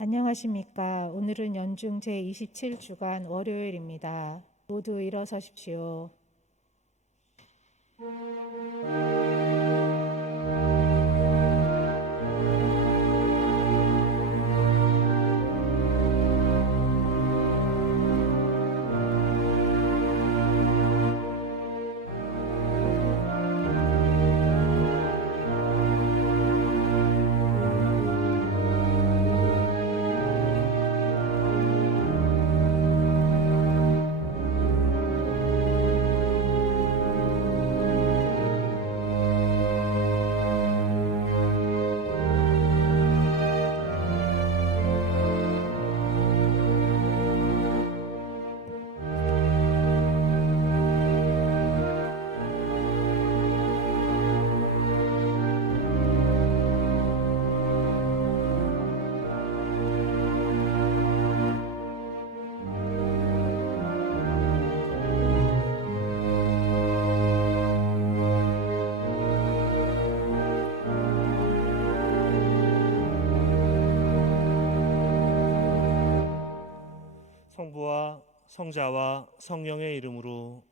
안녕하십니까. 오늘은 연중 제27주간 월요일입니다. 모두 일어서십시오. 성부와 성자와 성령의 이름으로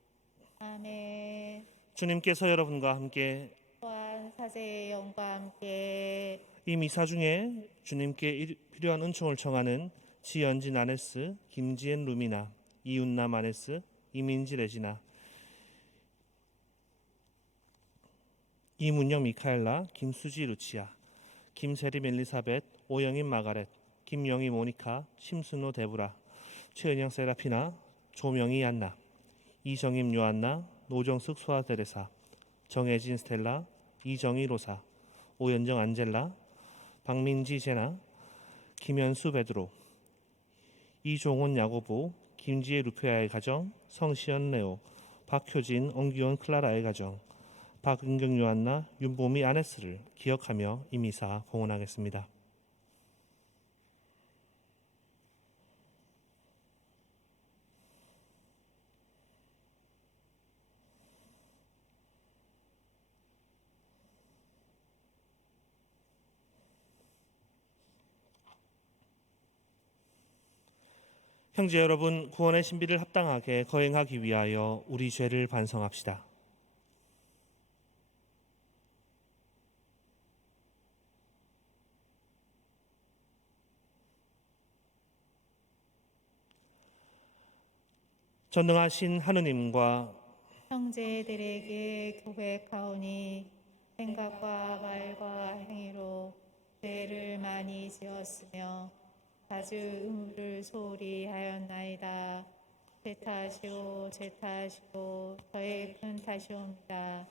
아멘. 주님께서 여러분과 함께 또한 사제의 영과 함께 이 미사 중에 주님께 필요한 은총을 청하는 지연진 아네스, 김지엔 루미나, 이윤남 아네스, 이민지 레지나, 이문영 미카엘라, 김수지 루치아, 김세림 엘리사벳, 오영인 마가렛, 김영희 모니카, 심순호 데브라, 최은영 세라피나, 조명희 안나, 이정임 요한나, 노정숙 소아 데레사, 정혜진 스텔라, 이정희 로사, 오연정 안젤라, 박민지 제나, 김현수 베드로, 이종훈 야고보, 김지혜 루페아의 가정, 성시연 레오, 박효진 엉기온 클라라의 가정, 박은경 요한나, 윤보미 아네스를 기억하며 이 미사 봉헌하겠습니다. 형제 여러분, 구원의 신비를 합당하게 거행하기 위하여 우리 죄를 반성합시다. 전능하신 하느님과 형제들에게 고백하오니 생각과 말과 행위로 죄를 많이 지었으며 자주 의무를 소홀히 하였나이다. 제 탓이오 제 탓이오 저의 큰 탓이옵니다.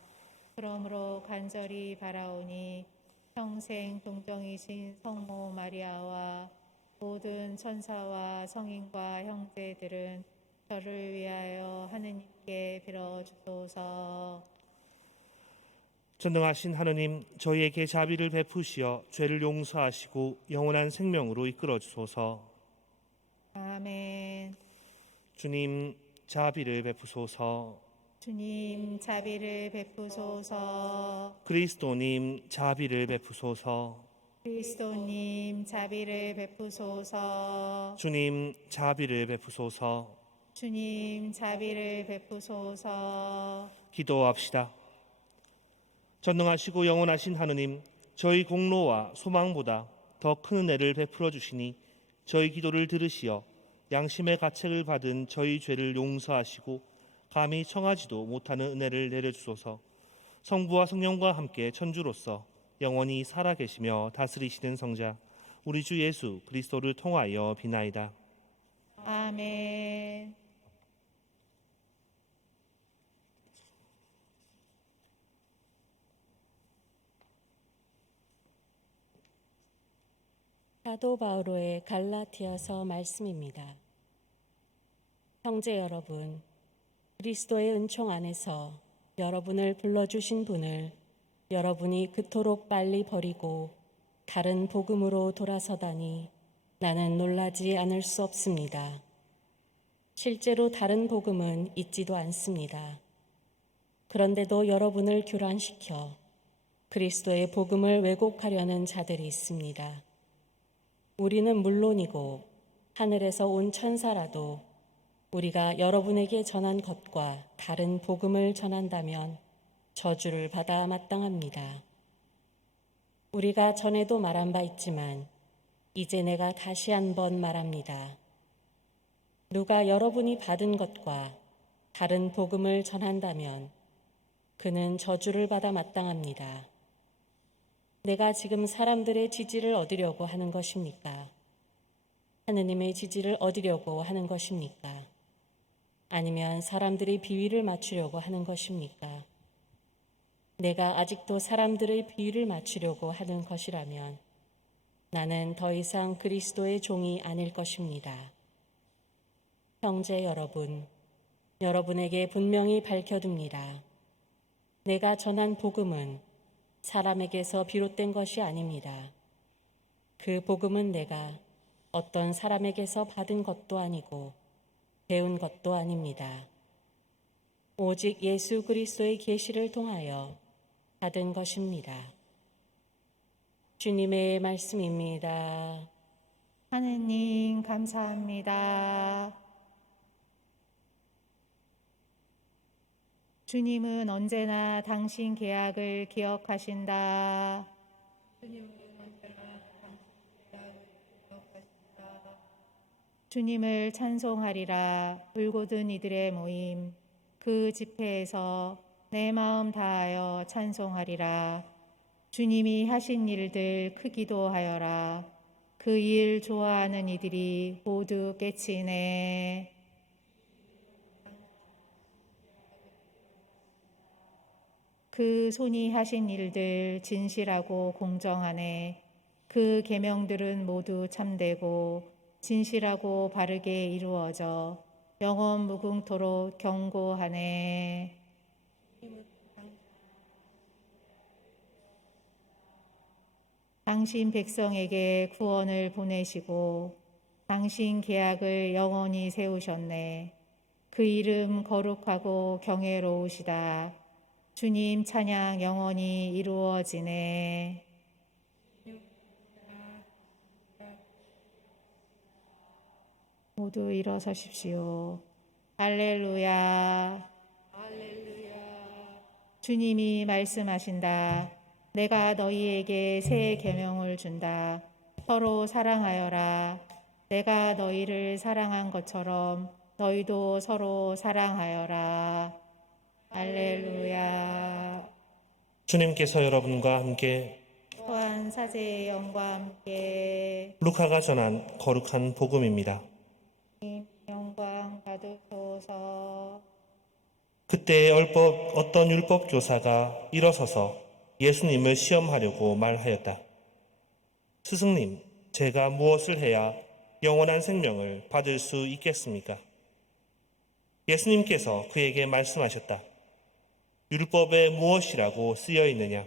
그러므로 간절히 바라오니 평생 동정이신 성모 마리아와 모든 천사와 성인과 형제들은 저를 위하여 하느님께 빌어주소서. 전능하신 하느님, 저희에게 자비를 베푸시어 죄를 용서하시고 영원한 생명으로 이끌어 주소서. 아멘. 주님, 자비를 베푸소서. 주님 자비를 베푸소서. 그리스도님, 자비를 베푸소서. 그리스도님 자비를 베푸소서. 주님, 자비를 베푸소서. 주님 자비를 베푸소서. 기도합시다. 전능하시고 영원하신 하느님, 저희 공로와 소망보다 더 큰 은혜를 베풀어 주시니 저희 기도를 들으시어 양심의 가책을 받은 저희 죄를 용서하시고 감히 청하지도 못하는 은혜를 내려주소서. 성부와 성령과 함께 천주로서 영원히 살아계시며 다스리시는 성자 우리 주 예수 그리스도를 통하여 비나이다. 아멘. 사도 바오로의 갈라디아서 말씀입니다. 형제 여러분, 그리스도의 은총 안에서 여러분을 불러주신 분을 여러분이 그토록 빨리 버리고 다른 복음으로 돌아서다니 나는 놀라지 않을 수 없습니다. 실제로 다른 복음은 있지도 않습니다. 그런데도 여러분을 교란시켜 그리스도의 복음을 왜곡하려는 자들이 있습니다. 우리는 물론이고 하늘에서 온 천사라도 우리가 여러분에게 전한 것과 다른 복음을 전한다면 저주를 받아 마땅합니다. 우리가 전에도 말한 바 있지만 이제 내가 다시 한번 말합니다. 누가 여러분이 받은 것과 다른 복음을 전한다면 그는 저주를 받아 마땅합니다. 내가 지금 사람들의 지지를 얻으려고 하는 것입니까? 하느님의 지지를 얻으려고 하는 것입니까? 아니면 사람들의 비위를 맞추려고 하는 것입니까? 내가 아직도 사람들의 비위를 맞추려고 하는 것이라면 나는 더 이상 그리스도의 종이 아닐 것입니다. 형제 여러분, 여러분에게 분명히 밝혀둡니다. 내가 전한 복음은 사람에게서 비롯된 것이 아닙니다. 그 복음은 내가 어떤 사람에게서 받은 것도 아니고 배운 것도 아닙니다. 오직 예수 그리스도의 계시를 통하여 받은 것입니다. 주님의 말씀입니다. 하느님 감사합니다. 주님은 언제나 당신 계약을 기억하신다. 주님을 찬송하리라. 울고든 이들의 모임 그 집회에서 내 마음 다하여 찬송하리라. 주님이 하신 일들 크기도 하여라. 그 일 좋아하는 이들이 모두 깨치네. 그 손이 하신 일들 진실하고 공정하네. 그 계명들은 모두 참되고 진실하고 바르게 이루어져 영원 무궁토록 경고하네. 당신 백성에게 구원을 보내시고 당신 계약을 영원히 세우셨네. 그 이름 거룩하고 경외로우시다. 주님 찬양 영원히 이루어지네. 모두 일어서십시오. 할렐루야. 주님이 말씀하신다. 내가 너희에게 새 계명을 준다. 서로 사랑하여라. 내가 너희를 사랑한 것처럼 너희도 서로 사랑하여라. 할렐루야. 주님께서 여러분과 함께 또한 사제의 영과 함께 루카가 전한 거룩한 복음입니다. 영광 받으소서. 그때 어떤 율법 교사가 일어서서 예수님을 시험하려고 말하였다. 스승님, 제가 무엇을 해야 영원한 생명을 받을 수 있겠습니까? 예수님께서 그에게 말씀하셨다. 율법에 무엇이라고 쓰여 있느냐?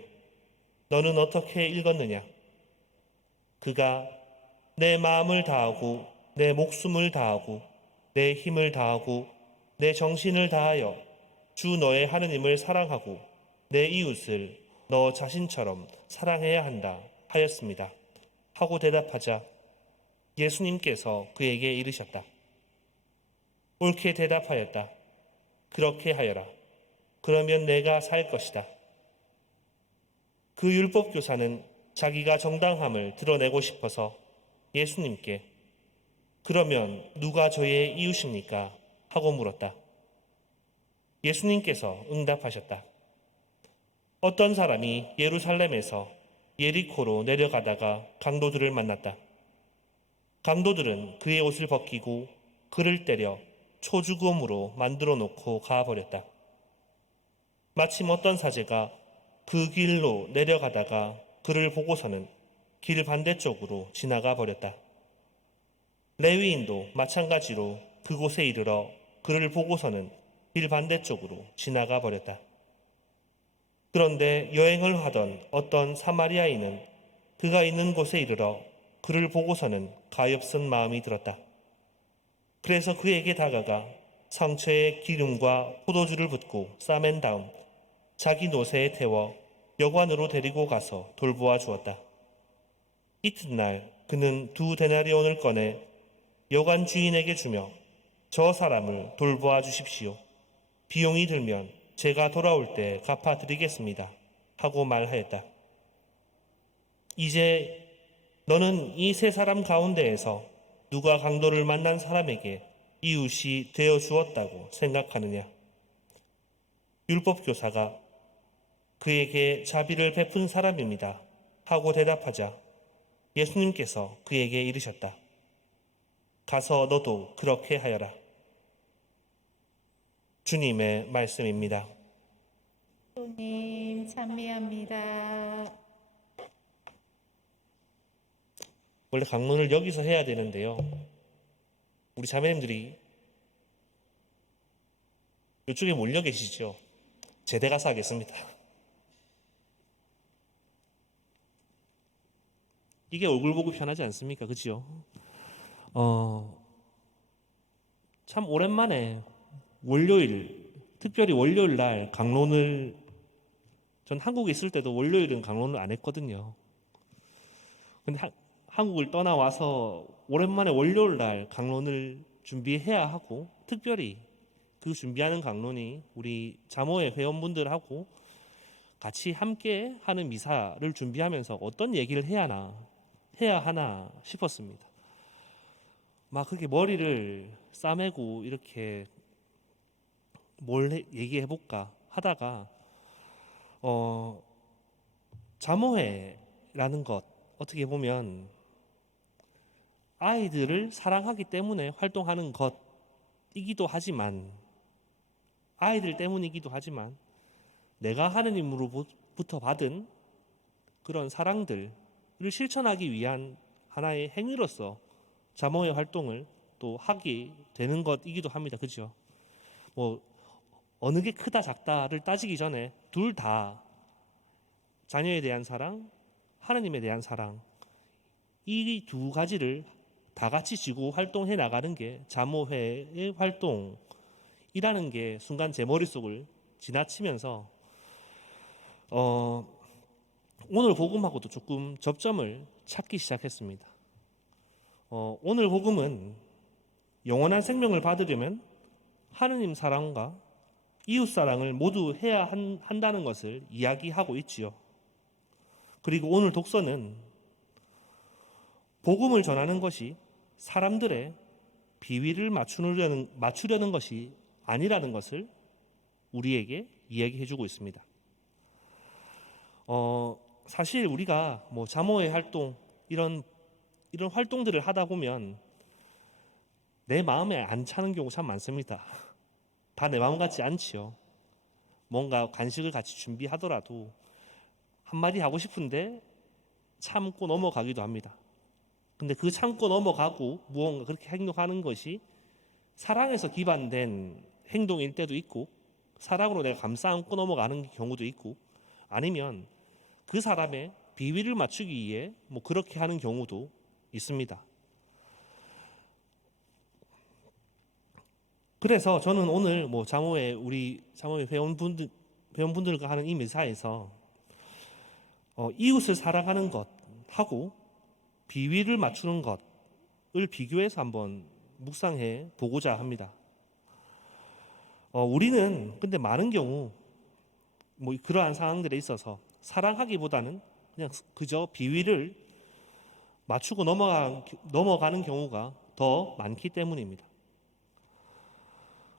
너는 어떻게 읽었느냐? 그가 내 마음을 다하고 내 목숨을 다하고 내 힘을 다하고 내 정신을 다하여 주 너의 하느님을 사랑하고 내 이웃을 너 자신처럼 사랑해야 한다 하였습니다. 하고 대답하자 예수님께서 그에게 이르셨다. 옳게 대답하였다. 그렇게 하여라. 그러면 내가 살 것이다. 그 율법 교사는 자기가 정당함을 드러내고 싶어서 예수님께 그러면 누가 저의 이웃입니까? 하고 물었다. 예수님께서 응답하셨다. 어떤 사람이 예루살렘에서 예리코로 내려가다가 강도들을 만났다. 강도들은 그의 옷을 벗기고 그를 때려 초죽음으로 만들어 놓고 가버렸다. 마침 어떤 사제가 그 길로 내려가다가 그를 보고서는 길 반대쪽으로 지나가 버렸다. 레위인도 마찬가지로 그곳에 이르러 그를 보고서는 길 반대쪽으로 지나가 버렸다. 그런데 여행을 하던 어떤 사마리아인은 그가 있는 곳에 이르러 그를 보고서는 가엾은 마음이 들었다. 그래서 그에게 다가가 상처에 기름과 포도주를 붓고 싸맨 다음 자기 노새에 태워 여관으로 데리고 가서 돌보아 주었다. 이튿날 그는 2데나리온을 꺼내 여관 주인에게 주며 저 사람을 돌보아 주십시오. 비용이 들면 제가 돌아올 때 갚아드리겠습니다. 하고 말하였다. 이제 너는 이 세 사람 가운데에서 누가 강도를 만난 사람에게 이웃이 되어 주었다고 생각하느냐? 율법교사가 그에게 자비를 베푼 사람입니다. 하고 대답하자 예수님께서 그에게 이르셨다. 가서 너도 그렇게 하여라. 주님의 말씀입니다. 주님 찬미합니다. 원래 강론을 여기서 해야 되는데요. 우리 자매님들이 이쪽에 몰려 계시죠? 제대 가서 하겠습니다. 이게 얼굴 보고 편하지 않습니까? 그죠? 참 오랜만에 월요일, 특별히 월요일 날 강론을, 전 한국에 있을 때도 월요일은 강론을 안 했거든요. 근데 한국을 떠나와서 오랜만에 월요일 날 강론을 준비해야 하고, 특별히 그 준비하는 강론이 우리 자모회 회원분들하고 같이 함께 하는 미사를 준비하면서 어떤 얘기를 해야 하나 싶었습니다. 막 그렇게 머리를 싸매고 이렇게 뭘 얘기해볼까 하다가 자모회라는 것, 어떻게 보면 아이들을 사랑하기 때문에 활동하는 것이기도 하지만, 아이들 때문이기도 하지만 내가 하느님으로부터 받은 그런 사랑들을 실천하기 위한 하나의 행위로서 자모회 활동을 또 하게 되는 것이기도 합니다. 그죠? 뭐 어느 게 크다 작다를 따지기 전에 둘 다 자녀에 대한 사랑, 하나님에 대한 사랑, 이 두 가지를 다 같이 지고 활동해 나가는 게 자모회의 활동이라는 게 순간 제 머릿속을 지나치면서 오늘 복음하고도 조금 접점을 찾기 시작했습니다. 오늘 복음은 영원한 생명을 받으려면 하느님 사랑과 이웃 사랑을 모두 해야 한다는 것을 이야기하고 있지요. 그리고 오늘 독서는 복음을 전하는 것이 사람들의 비위를 맞추려는 것이 아니라는 것을 우리에게 이야기해주고 있습니다. 사실 우리가 뭐 자모회 활동 이런 활동들을 하다 보면 내 마음에 안 차는 경우 참 많습니다. 다 내 마음 같지 않지요. 뭔가 간식을 같이 준비하더라도 한마디 하고 싶은데 참고 넘어가기도 합니다. 근데 그 참고 넘어가고 무언가 그렇게 행동하는 것이 사랑에서 기반된 행동일 때도 있고, 사랑으로 내가 감싸 안고 넘어가는 경우도 있고, 아니면 그 사람의 비위를 맞추기 위해 뭐 그렇게 하는 경우도 있습니다. 그래서 저는 오늘 뭐 우리 자모회 회원분들과 하는 이 미사에서 이웃을 사랑하는 것하고 비위를 맞추는 것을 비교해서 한번 묵상해 보고자 합니다. 우리는 근데 많은 경우 뭐 그러한 상황들에 있어서 사랑하기보다는 그냥 그저 비위를 맞추고 넘어가는 경우가 더 많기 때문입니다.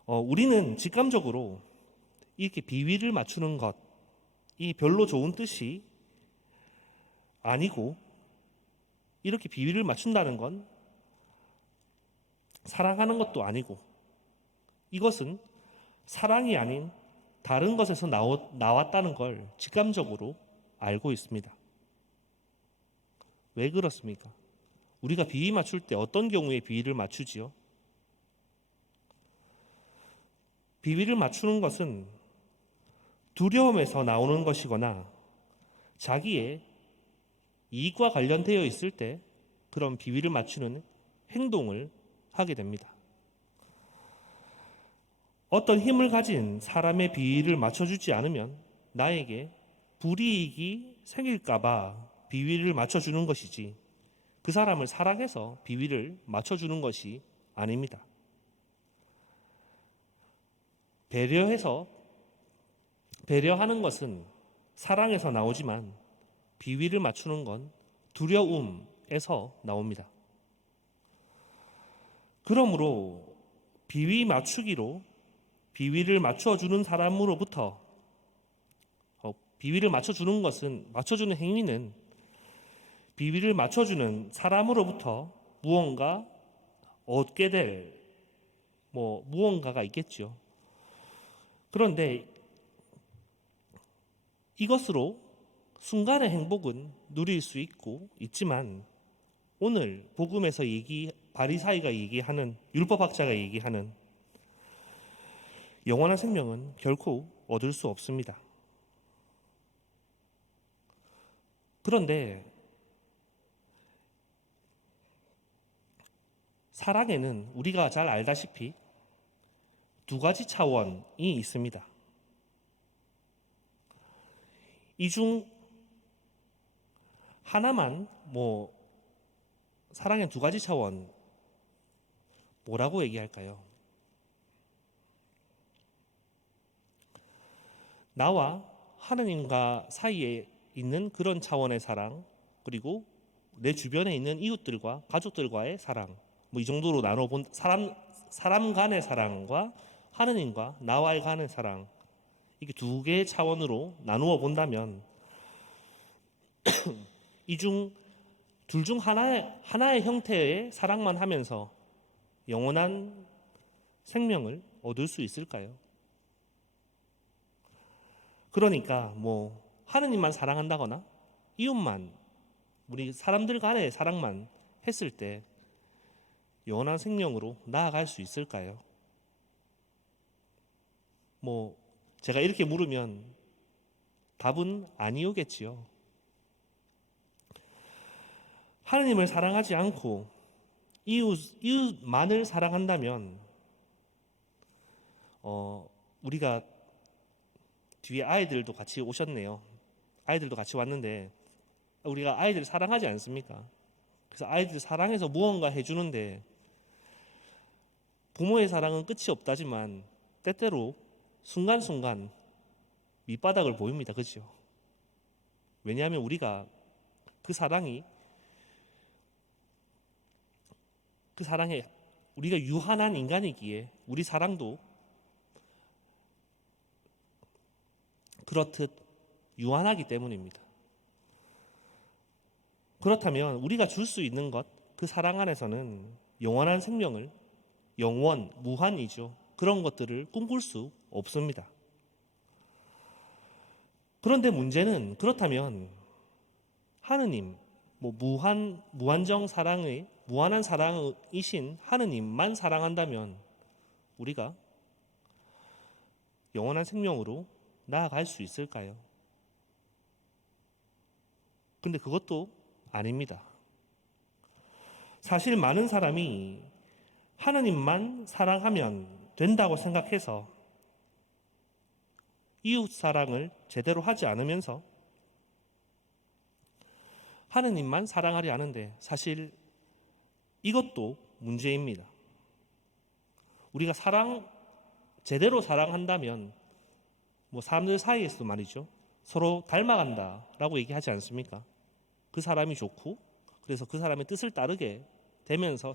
우리는 직감적으로 이렇게 비위를 맞추는 것이 별로 좋은 뜻이 아니고, 이렇게 비위를 맞춘다는 건 사랑하는 것도 아니고, 이것은 사랑이 아닌 다른 것에서 나왔다는 걸 직감적으로 알고 있습니다. 왜 그렇습니까? 우리가 비위 맞출 때 어떤 경우에 비위를 맞추지요? 비위를 맞추는 것은 두려움에서 나오는 것이거나 자기의 이익과 관련되어 있을 때 그런 비위를 맞추는 행동을 하게 됩니다. 어떤 힘을 가진 사람의 비위를 맞춰주지 않으면 나에게 불이익이 생길까 봐 비위를 맞춰주는 것이지, 그 사람을 사랑해서 비위를 맞춰주는 것이 아닙니다. 배려하는 것은 사랑에서 나오지만 비위를 맞추는 건 두려움에서 나옵니다. 그러므로 비위 맞추기로 비위를 맞춰주는 사람으로부터 비위를 맞춰주는 행위는 비위를 맞춰주는 사람으로부터 무언가 얻게 될 무언가가 있겠죠. 그런데 이것으로 순간의 행복은 누릴 수 있지만 오늘 복음에서 바리사이가 얘기하는 율법학자가 얘기하는 영원한 생명은 결코 얻을 수 없습니다. 그런데 사랑에는 우리가 잘 알다시피 두 가지 차원이 있습니다. 이 중 하나만 사랑의 두 가지 차원 뭐라고 얘기할까요? 나와 하느님과 사이에 있는 그런 차원의 사랑, 그리고 내 주변에 있는 이웃들과 가족들과의 사랑, 이 정도로 나눠본 사람 간의 사랑과 하느님과 나와의 간의 사랑, 이게 두 개의 차원으로 나누어 본다면 둘 중 하나의 형태의 사랑만 하면서 영원한 생명을 얻을 수 있을까요? 그러니까 하느님만 사랑한다거나 이웃만, 우리 사람들 간의 사랑만 했을 때 영원한 생명으로 나아갈 수 있을까요? 제가 이렇게 물으면 답은 아니오겠지요. 하느님을 사랑하지 않고 이웃만을 사랑한다면 우리가 뒤에 아이들도 같이 오셨네요. 아이들도 같이 왔는데 우리가 아이들 사랑하지 않습니까? 그래서 아이들 사랑해서 무언가 해주는데 부모의 사랑은 끝이 없다지만 때때로 순간순간 밑바닥을 보입니다. 그렇죠? 왜냐하면 우리가 그 사랑에 우리가 유한한 인간이기에 우리 사랑도 그렇듯 유한하기 때문입니다. 그렇다면 우리가 줄 수 있는 것, 그 사랑 안에서는 영원한 생명을, 영원, 무한이죠. 그런 것들을 꿈꿀 수 없습니다. 그런데 문제는 그렇다면 하느님, 무한정 사랑의 무한한 사랑이신 하느님만 사랑한다면 우리가 영원한 생명으로 나아갈 수 있을까요? 근데 그것도 아닙니다. 사실 많은 사람이 하느님만 사랑하면 된다고 생각해서 이웃 사랑을 제대로 하지 않으면서 하느님만 사랑하려 하는데 사실 이것도 문제입니다. 우리가 제대로 사랑한다면 사람들 사이에서도 말이죠. 서로 닮아간다라고 얘기하지 않습니까? 그 사람이 좋고 그래서 그 사람의 뜻을 따르게 되면서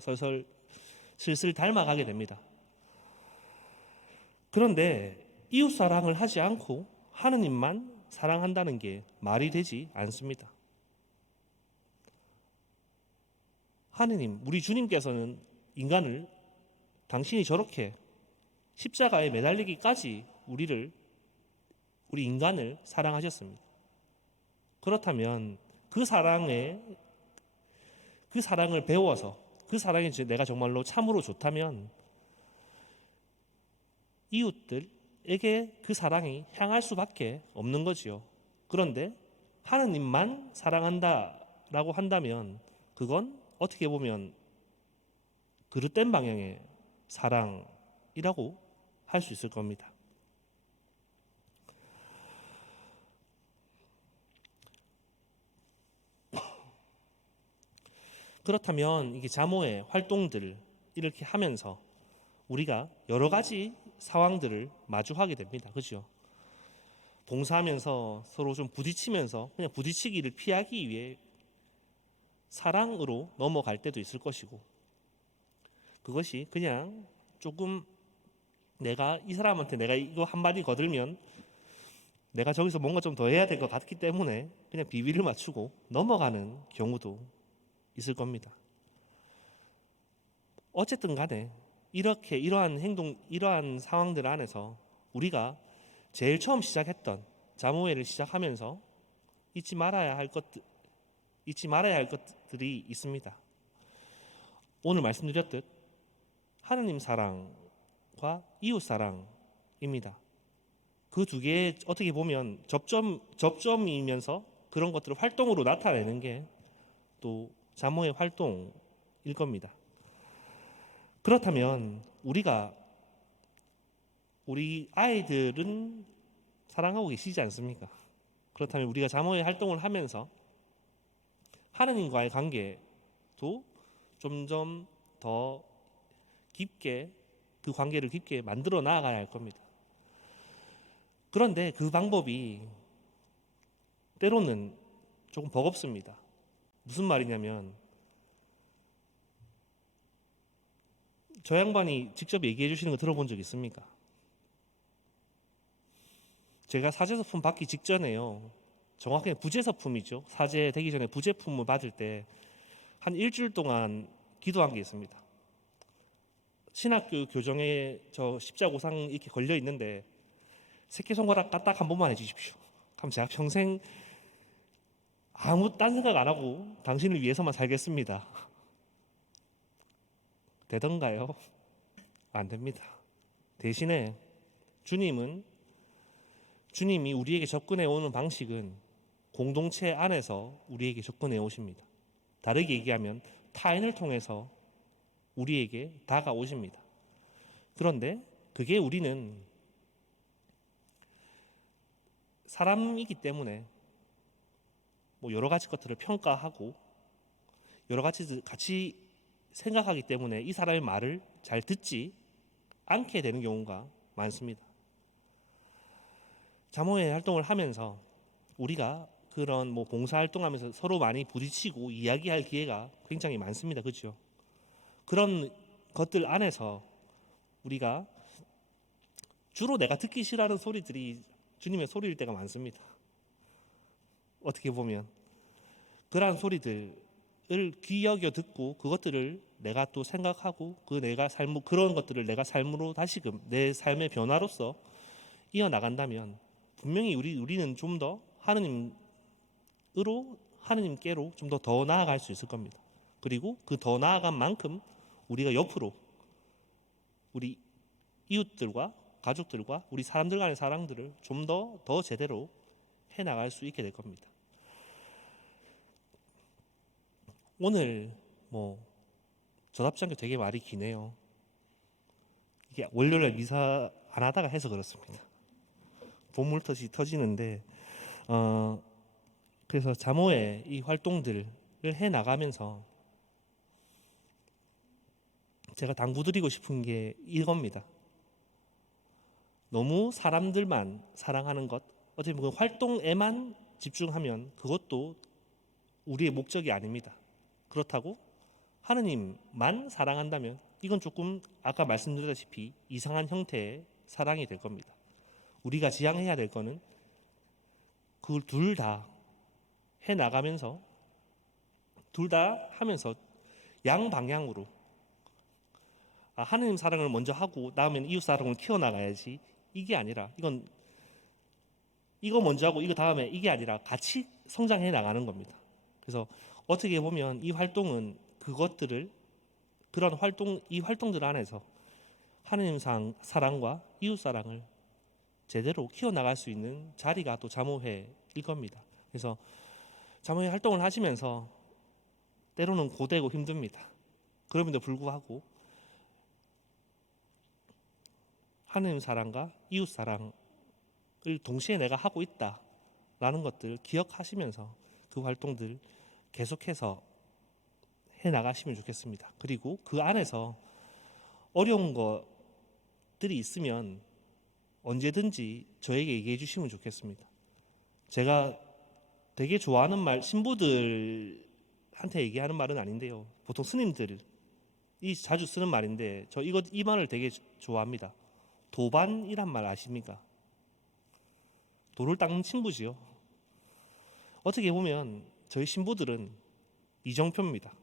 슬슬 닮아가게 됩니다. 그런데 이웃 사랑을 하지 않고 하느님만 사랑한다는 게 말이 되지 않습니다. 하느님, 우리 주님께서는 인간을 당신이 저렇게 십자가에 매달리기까지 우리 인간을 사랑하셨습니다. 그렇다면 그 사랑을 배워서 그 사랑이 내가 정말로 참으로 좋다면 이웃들에게 그 사랑이 향할 수밖에 없는 거지요. 그런데 하느님만 사랑한다라고 한다면 그건 어떻게 보면 그릇된 방향의 사랑이라고 할 수 있을 겁니다. 그렇다면 이게 자모의 활동들 이렇게 하면서 우리가 여러 가지 상황들을 마주하게 됩니다. 그렇죠? 봉사하면서 서로 좀 부딪히면서 그냥 부딪히기를 피하기 위해 사랑으로 넘어갈 때도 있을 것이고, 그것이 그냥 조금 내가 이 사람한테 내가 이거 한마디 거들면 내가 저기서 뭔가 좀 더 해야 될 것 같기 때문에 그냥 비위를 맞추고 넘어가는 경우도 있을 겁니다. 어쨌든 간에 이렇게 이러한 상황들 안에서 우리가 제일 처음 시작했던 자모회를 시작하면서 잊지 말아야 할 것들이 있습니다. 오늘 말씀드렸듯 하느님 사랑과 이웃 사랑입니다. 그 두 개의 어떻게 보면 접점이면서 그런 것들을 활동으로 나타내는 게 또 자모의 활동일 겁니다. 그렇다면 우리 아이들은 사랑하고 계시지 않습니까? 그렇다면 우리가 자모의 활동을 하면서 하느님과의 관계도 점점 더 깊게 그 관계를 깊게 만들어 나아가야 할 겁니다. 그런데 그 방법이 때로는 조금 버겁습니다. 무슨 말이냐면 저 양반이 직접 얘기해 주시는 거 들어본 적 있습니까? 제가 사제서품 받기 직전에요. 정확하게 부제서품이죠. 사제 되기 전에 부제품을 받을 때 한 일주일 동안 기도한 게 있습니다. 신학교 교정에 저 십자고상 이렇게 걸려 있는데 새끼손가락 까딱 한 번만 해주십시오. 그럼 제가 평생 아무 딴 생각 안 하고 당신을 위해서만 살겠습니다. 되던가요? 안 됩니다. 대신에 주님이 우리에게 접근해 오는 방식은 공동체 안에서 우리에게 접근해 오십니다. 다르게 얘기하면 타인을 통해서 우리에게 다가오십니다. 그런데 그게 우리는 사람이기 때문에 뭐 여러 가지 것들을 평가하고 여러 가지 같이 생각하기 때문에 이 사람의 말을 잘 듣지 않게 되는 경우가 많습니다. 자모회 활동을 하면서 우리가 그런 뭐 봉사 활동하면서 서로 많이 부딪히고 이야기할 기회가 굉장히 많습니다. 그렇죠? 그런 것들 안에서 우리가 주로 내가 듣기 싫어하는 소리들이 주님의 소리일 때가 많습니다. 어떻게 보면 그러한 소리들을 귀 여겨 듣고 그것들을 내가 또 생각하고 그런 것들을 내가 삶으로 다시금 내 삶의 변화로서 이어나간다면 분명히 우리는 좀 더 하느님께로 좀 더 나아갈 수 있을 겁니다. 그리고 그 더 나아간 만큼 우리가 옆으로 우리 이웃들과 가족들과 우리 사람들 간의 사랑들을 좀 더 제대로 해나갈 수 있게 될 겁니다. 오늘 저답지 않게 되게 말이 기네요. 이게 월요일날 미사 안 하다가 해서 그렇습니다. 본물터시 터지는데 그래서 자모의 이 활동들을 해나가면서 제가 당부드리고 싶은 게 이겁니다. 너무 사람들만 사랑하는 것, 어떻게 보면 활동에만 집중하면 그것도 우리의 목적이 아닙니다. 그렇다고 하느님만 사랑한다면 이건 조금 아까 말씀드렸다시피 이상한 형태의 사랑이 될 겁니다. 우리가 지향해야 될 거는 그걸 둘 다 해나가면서 둘 다 하면서 양방향으로 하느님 사랑을 먼저 하고 다음에는 이웃 사랑을 키워나가야지, 이게 아니라 이거 먼저 하고 이거 다음에, 이게 아니라 같이 성장해 나가는 겁니다. 그래서 어떻게 보면 이 활동은 이 활동들 안에서 하느님 사랑과 이웃 사랑을 제대로 키워나갈 수 있는 자리가 또 자모회일 겁니다. 그래서 자모회 활동을 하시면서 때로는 고되고 힘듭니다. 그럼에도 불구하고 하느님 사랑과 이웃 사랑을 동시에 내가 하고 있다라는 것들을 기억하시면서 그 활동들 계속해서 나가시면 좋겠습니다. 그리고 그 안에서 어려운 것들이 있으면 언제든지 저에게 얘기해 주시면 좋겠습니다. 제가 되게 좋아하는 말, 신부들한테 얘기하는 말은 아닌데요. 보통 스님들이 자주 쓰는 말인데 이 말을 되게 좋아합니다. 도반이란 말 아십니까? 돌을 닦는 친구지요. 어떻게 보면 저희 신부들은 이정표입니다.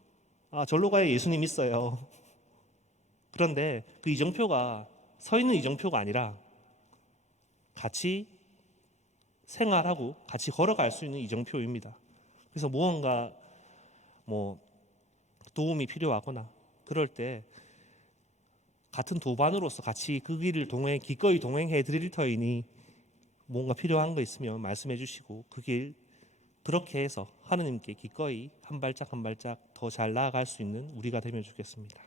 절로 가야 예수님 있어요. 그런데 그 이정표가 서 있는 이정표가 아니라 같이 생활하고 같이 걸어갈 수 있는 이정표입니다. 그래서 무언가 도움이 필요하거나 그럴 때 같은 도반으로서 같이 그 길을 기꺼이 동행해 드릴 터이니 뭔가 필요한 거 있으면 말씀해 주시고 그 길 그렇게 해서 하느님께 기꺼이 한 발짝 한 발짝 더 잘 나아갈 수 있는 우리가 되면 좋겠습니다.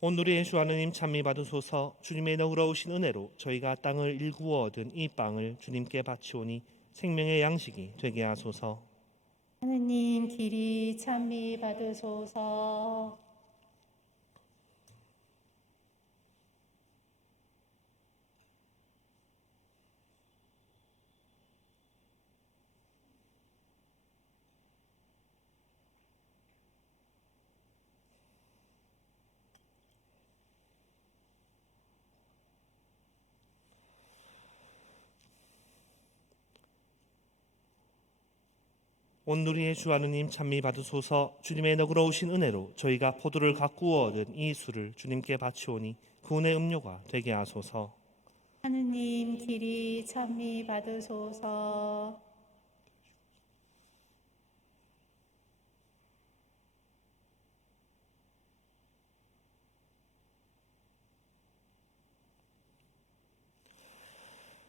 온 우리의 주 하느님 찬미 받으소서. 주님의 너그러우신 은혜로 저희가 땅을 일구어 얻은 이 빵을 주님께 바치오니 생명의 양식이 되게 하소서. 하느님 길이 찬미 받으소서. 온 우리의 주 하느님 찬미 받으소서. 주님의 너그러우신 은혜로 저희가 포도를 가꾸어 얻은 이 술을 주님께 바치오니 그 은혜 음료가 되게 하소서. 하느님 길이 찬미 받으소서.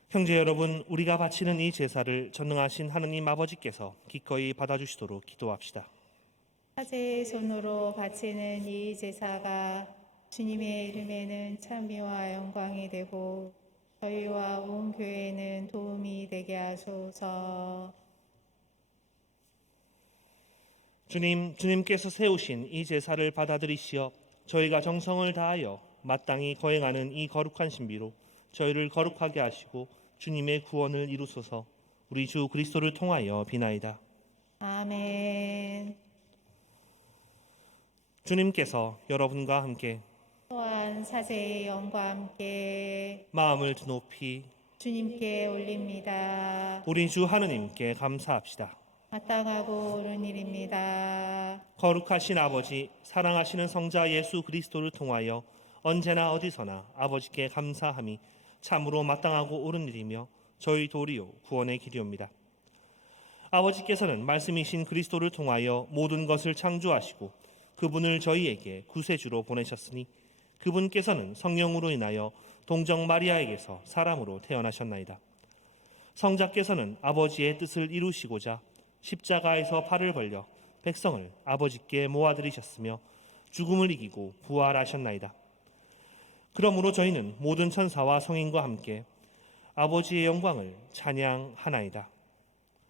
형제 여러분, 우리가 바치는 이 제사를 전능하신 하느님 아버지께서 기꺼이 받아주시도록 기도합시다. 사제의 손으로 바치는 이 제사가 주님의 이름에는 찬미와 영광이 되고 저희와 온 교회에는 도움이 되게 하소서. 주님께서 세우신 이 제사를 받아들이시어 저희가 정성을 다하여 마땅히 거행하는 이 거룩한 신비로 저희를 거룩하게 하시고 주님의 구원을 이루소서. 우리 주 그리스도를 통하여 비나이다. 아멘. 주님께서 여러분과 함께 또한 사제의 영과 함께 마음을 드높이 주님께 올립니다. 우리 주 하느님께 감사합시다. 마땅하고 옳은 일입니다. 거룩하신 아버지, 사랑하시는 성자 예수 그리스도를 통하여 언제나 어디서나 아버지께 감사함이 참으로 마땅하고 옳은 일이며 저희 도리요 구원의 길이옵니다. 아버지께서는 말씀이신 그리스도를 통하여 모든 것을 창조하시고 그분을 저희에게 구세주로 보내셨으니 그분께서는 성령으로 인하여 동정 마리아에게서 사람으로 태어나셨나이다. 성자께서는 아버지의 뜻을 이루시고자 십자가에서 팔을 벌려 백성을 아버지께 모아들이셨으며 죽음을 이기고 부활하셨나이다. 그러므로 저희는 모든 천사와 성인과 함께 아버지의 영광을 찬양하나이다.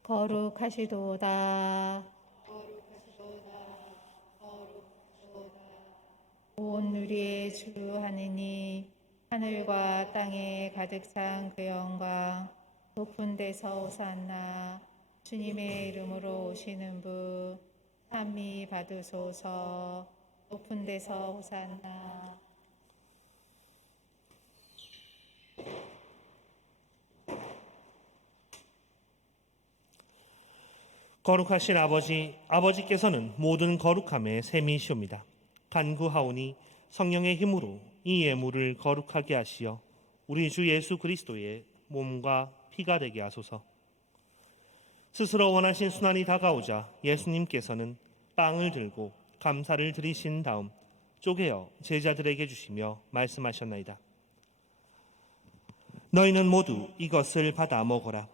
거룩하시도다. 온 우리의 주 하느님, 하늘과 땅에 가득 찬 그 영광, 높은 데서 오산나. 주님의 이름으로 오시는 분 찬미 받으소서. 높은 데서 오산나. 거룩하신 아버지, 아버지께서는 모든 거룩함의 셈이시옵니다. 간구하오니 성령의 힘으로 이 예물을 거룩하게 하시어 우리 주 예수 그리스도의 몸과 피가 되게 하소서. 스스로 원하신 순환이 다가오자 예수님께서는 빵을 들고 감사를 드리신 다음 쪼개어 제자들에게 주시며 말씀하셨나이다. 너희는 모두 이것을 받아 먹어라.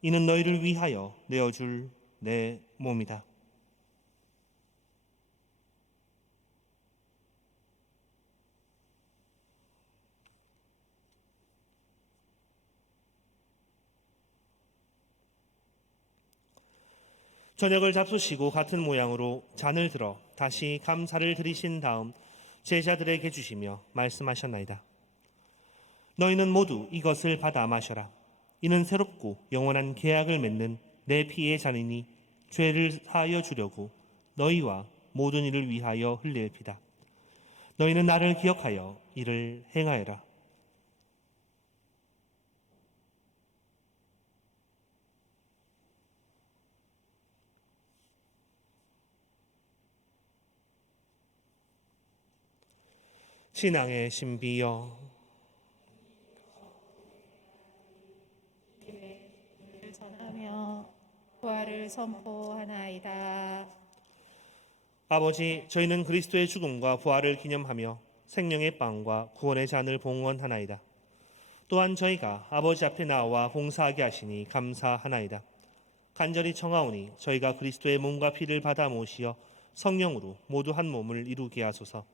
이는 너희를 위하여 내어줄 내 몸이다. 저녁을 잡수시고 같은 모양으로 잔을 들어 다시 감사를 드리신 다음 제자들에게 주시며 말씀하셨나이다. 너희는 모두 이것을 받아 마셔라. 이는 새롭고 영원한 계약을 맺는 내 피의 잔이니 죄를 사하여 주려고 너희와 모든 이를 위하여 흘릴 피다. 너희는 나를 기억하여 이를 행하여라. 신앙의 신비여, 전하며 부활을 선포하나이다. 아버지, 저희는 그리스도의 죽음과 부활을 기념하며 생명의 빵과 구원의 잔을 봉헌하나이다. 또한 저희가 아버지 앞에 나와 봉사하게 하시니 감사하나이다. 간절히 청하오니 저희가 그리스도의 몸과 피를 받아 모시어 성령으로 모두 한 몸을 이루게 하소서.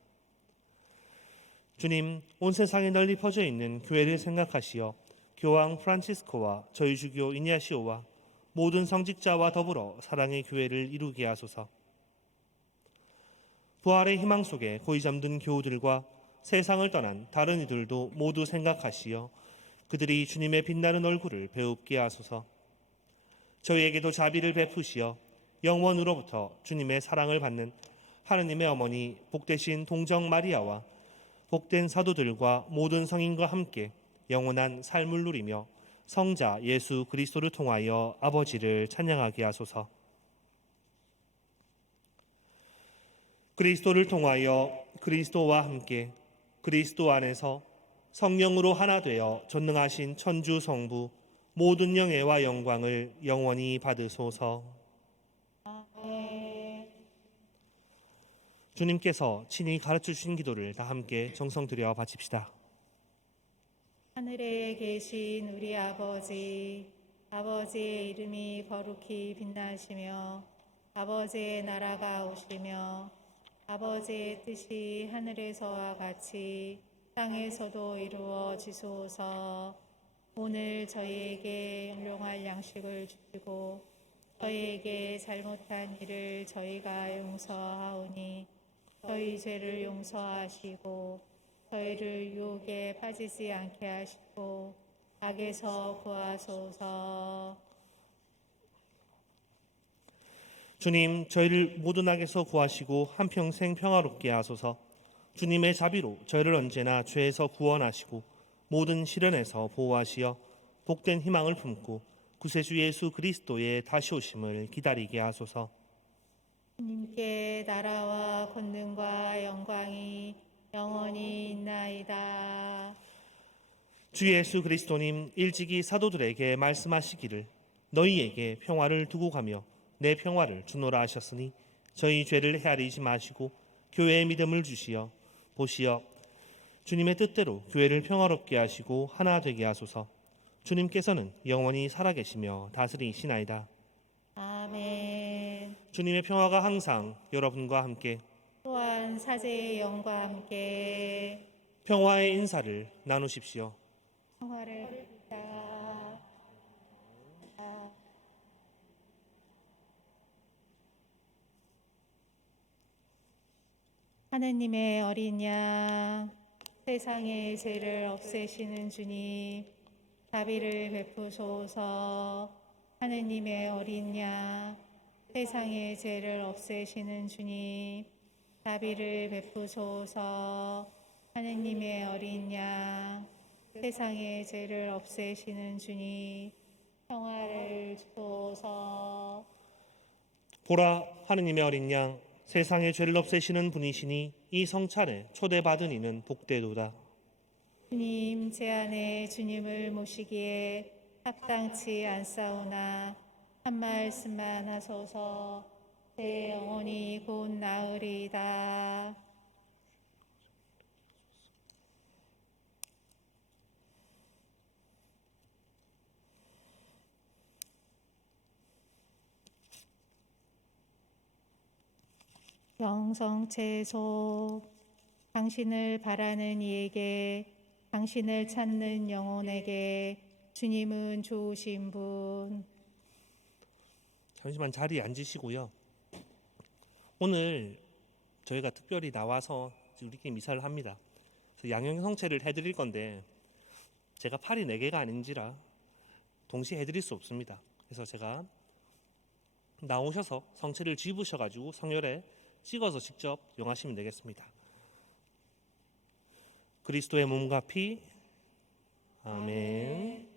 주님, 온 세상에 널리 퍼져 있는 교회를 생각하시어 교황 프란치스코와 저희 주교 이냐시오와 모든 성직자와 더불어 사랑의 교회를 이루게 하소서. 부활의 희망 속에 고이 잠든 교우들과 세상을 떠난 다른 이들도 모두 생각하시어 그들이 주님의 빛나는 얼굴을 배웁게 하소서. 저희에게도 자비를 베푸시어 영원으로부터 주님의 사랑을 받는 하느님의 어머니 복되신 동정 마리아와 복된 사도들과 모든 성인과 함께 영원한 삶을 누리며 성자 예수 그리스도를 통하여 아버지를 찬양하게 하소서. 그리스도를 통하여 그리스도와 함께 그리스도 안에서 성령으로 하나 되어 전능하신 천주 성부 모든 영예와 영광을 영원히 받으소서. 주님께서 친히 가르쳐 주신 기도를 다 함께 정성 들여 바칩시다. 하늘에 계신 우리 아버지, 아버지의 이름이 거룩히 빛나시며 아버지의 나라가 오시며 아버지의 뜻이 하늘에서와 같이 땅에서도 이루어지소서. 오늘 저희에게 일용할 양식을 주시고 저희에게 잘못한 일을 저희가 용서하오니 저희 죄를 용서하시고 저희를 유혹에 빠지지 않게 하시고 악에서 구하소서. 주님, 저희를 모든 악에서 구하시고 한평생 평화롭게 하소서. 주님의 자비로 저희를 언제나 죄에서 구원하시고 모든 시련에서 보호하시어 복된 희망을 품고 구세주 예수 그리스도의 다시 오심을 기다리게 하소서. 주님께 나라와 권능과 영광이 영원히 있나이다. 주 예수 그리스도님, 일찍이 사도들에게 말씀하시기를 너희에게 평화를 두고 가며 내 평화를 주노라 하셨으니 저희 죄를 헤아리지 마시고 교회의 믿음을 주시어 보시어 주님의 뜻대로 교회를 평화롭게 하시고 하나 되게 하소서. 주님께서는 영원히 살아계시며 다스리시나이다. 아멘. 주님의 평화가 항상 여러분과 함께 또한 사제의 영과 함께 평화의 인사를 나누십시오. 평화를 빌자. 하느님의 어린 양, 세상의 죄를 없애시는 주님, 자비를 베푸소서. 하느님의 어린 양, 세상의 죄를 없애시는 주님, 자비를 베푸소서. 하느님의 어린 양, 세상의 죄를 없애시는 주님, 평화를 주소서. 보라, 하느님의 어린 양, 세상의 죄를 없애시는 분이시니 이 성찬에 초대받은 이는 복되도다. 주님, 제 안에 주님을 모시기에 합당치 않사오나 한 말씀만 하소서. 제 영혼이 곧 나으리이다. 영성체속, 당신을 바라는 이에게, 당신을 찾는 영혼에게 주님은 좋으신 분. 잠시만 자리에 앉으시고요. 오늘 저희가 특별히 나와서 우리끼리 미사를 합니다. 그래서 양형성체를 해드릴 건데 제가 팔이 4개가 아닌지라 동시에 해드릴 수 없습니다. 그래서 제가 나오셔서 성체를 집으셔가지고 성혈에 찍어서 직접 용하시면 되겠습니다. 그리스도의 몸과 피. 아멘.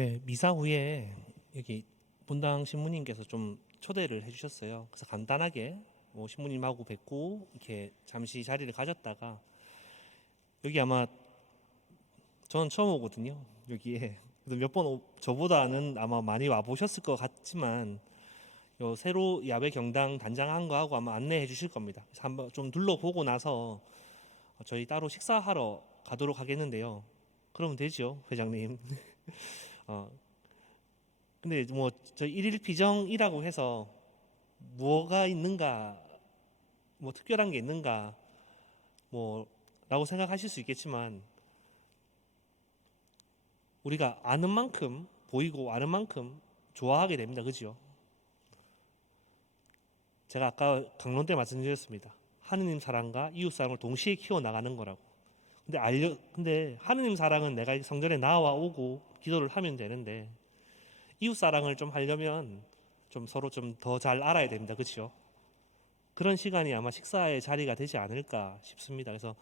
예, 미사 후에 여기 본당 신부님께서 좀 초대를 해주셨어요. 그래서 간단하게 뭐 신부님하고 뵙고 이렇게 잠시 자리를 가졌다가 여기 아마 저는 처음 오거든요. 여기에 몇 번 저보다는 아마 많이 와 보셨을 것 같지만 요 새로 야외 경당 단장한 거하고 아마 안내해 주실 겁니다. 그래서 한번 좀 둘러보고 나서 저희 따로 식사하러 가도록 하겠는데요. 그러면 되죠, 회장님. 근데 뭐 저 일일 피정이라고 해서 뭐가 있는가, 뭐 특별한 게 있는가, 뭐라고 생각하실 수 있겠지만 우리가 아는 만큼 보이고 아는 만큼 좋아하게 됩니다, 그죠? 제가 아까 강론 때 말씀드렸습니다. 하느님 사랑과 이웃 사랑을 동시에 키워 나가는 거라고. 근데 하느님 사랑은 내가 성전에 나와 오고 기도를 하면 되는데 이웃 사랑을 좀 하려면 좀 서로 좀 더 잘 알아야 됩니다. 그렇죠? 그런 시간이 아마 식사의 자리가 되지 않을까 싶습니다. 그래서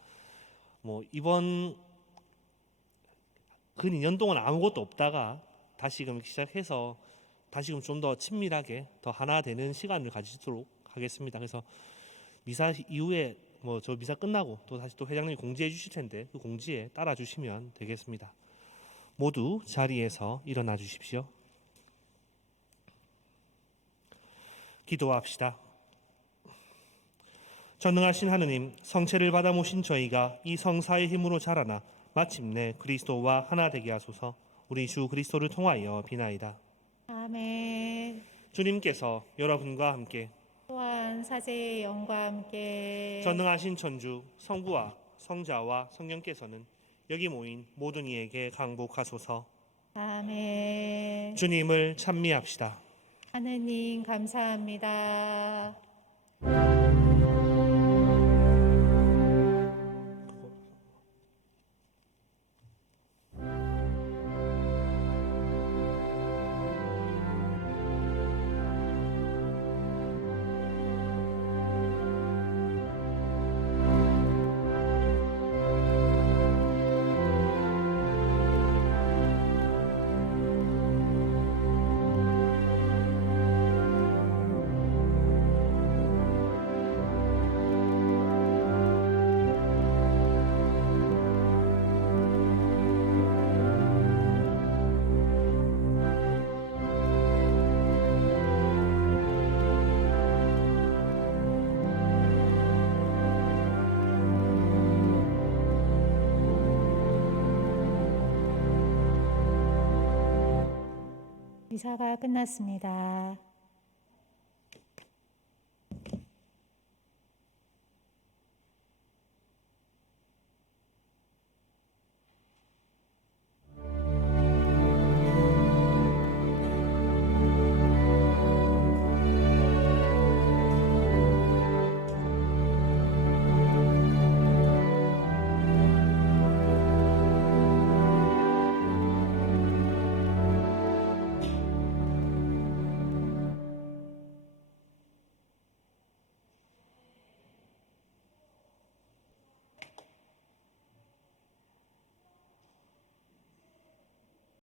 뭐 이번 근 2년 동안 아무것도 없다가 다시금 시작해서 다시금 좀 더 친밀하게 더 하나 되는 시간을 가지도록 하겠습니다. 그래서 미사 이후에 뭐 저 미사 끝나고 또 다시 또 회장님이 공지해 주실 텐데 그 공지에 따라 주시면 되겠습니다. 모두 자리에서 일어나 주십시오. 기도합시다. 전능하신 하느님, 성체를 받아 모신 저희가 이 성사의 힘으로 자라나 마침내 그리스도와 하나 되게 하소서. 우리 주 그리스도를 통하여 비나이다. 아멘. 주님께서 여러분과 함께 또한 사제의 영과 함께 전능하신 천주 성부와 성자와 성령께서는 여기 모인 모든 이에게 강복하소서. 아멘. 주님을 찬미합시다. 하느님 감사합니다. 미사가 끝났습니다.